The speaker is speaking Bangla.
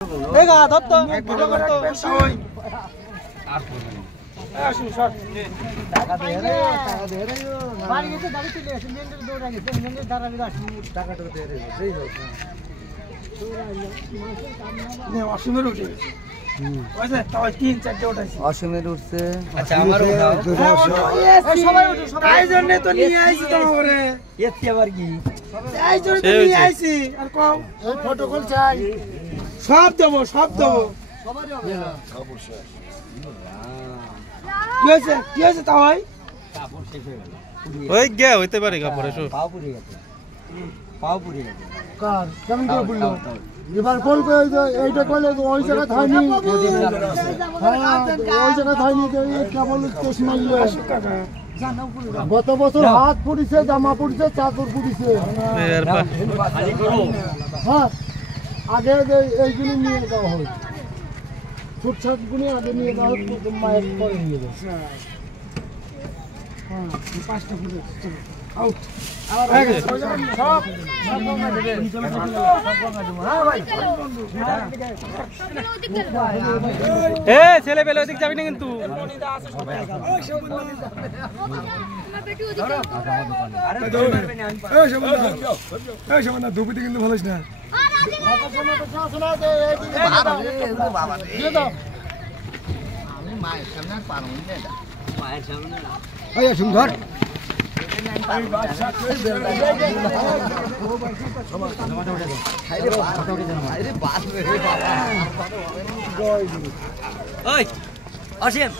এই গা ধর তো ভিডিও কর তো আসুন শট টাকা দে রে বাড়ি গেছে দাবি চলে আসে মেন্ডের দৌড়া গেছে মেন্ডের দাঁড়াবি আসুন টাকাটা দে রে দেই হোক নে অসীমের উঠে গেছে ওইছে তাও 3-4টা উঠাইছে অসীমের উঠছে আচ্ছা আমার উঠাও সবাই উঠো সবাই এই জন্য তো নিয়ে আইছি তোমারে এতে আবার কি এই জন্য তো নিয়ে আইছি আর কও এই ফটো কল চাই সব দেবো সবারই হবে কাপড় শেষ কি হয়েছে তাও ভাই কাপড় শেষ হয়ে গেল ওই গে হইতে পারে কাপড় এসো পাও পুড়ে গেছে কার কেমন করে বললো এবার কল করে এইটা কইলে ওই জায়গা থাইনি ওই জায়গা থাইনি কেবল কেস মারলো গত বছর হাত পুড়িছে জামা পুড়িছে চাদর পুড়িছে হ্যাঁ আগে এইগুলি নিয়ে যাওয়া হয় ছুটছাট গুলি আগে নিয়ে যাওয়া হয় মায়ের পরে নিয়ে যাওয়া হ্যাঁ 5টা ফুল আউট ছেলে পেলে ওদিক যাবি না কিন্তু ধুপিতে কিন্তু ভালো না মায়ের সামনে পারো মায়ের সামনে সুন্দর অসীম